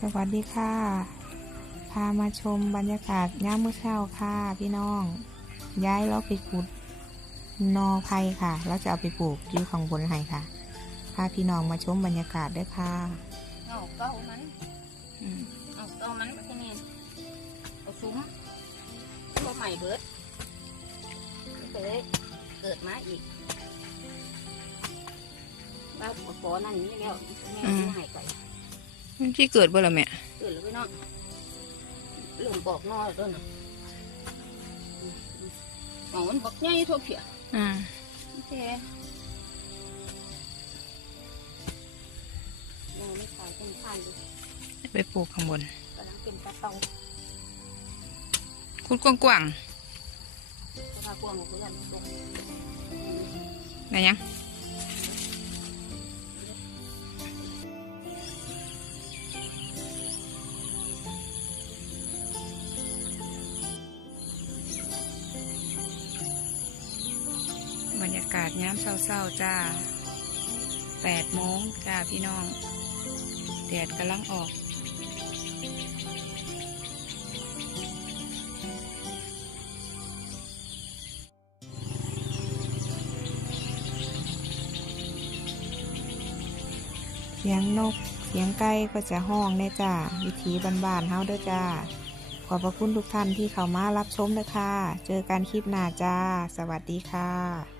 สวัสดีค่ะ พามาชมบรรยากาศย่ามมื้อเช้าค่ะพี่น้อง ย้ายเราไปขุดนอไผ่ค่ะแล้วจะเอาไปปลูกอยู่ข้างบนไห้ค่ะ พาพี่น้องมาชมบรรยากาศด้วยค่ะเอาเก้ามันอืมเอาเก้ามันมาที่นี่เอาซุ้มตัวใหม่เบิดมันก็เลยเกิดมาอีกบ้าขอขอนั่นนี่แล้วแม่ไม่หาย ไปที่เกิดบ่ละแม่ เกิดแล้วพี่น้องเรื่องบอกนอแล้วด้วยนะเอามันบอกง่ายทั่วเพียอ่าโอเคแม่ไม่ขายเป็นพันเลยไปปลูกข้างบนกำลังเป็นตะเตาขุดกว้างจะพากวางของเพื่อนตรงๆได้ยัง รรยากาศย้ำเศร้าๆจ้าแปดโมงจ้าพี่น้อง แดดกำลังออก เสียงนก เสียงไก่ก็จะห้องได้จ้า วิถีบ้านๆเฮาเด้อจ้า ขอบพระคุณทุกท่านที่เข้ามารับชมนะคะ เจอกันคลิปหน้าจ้า สวัสดีค่ะ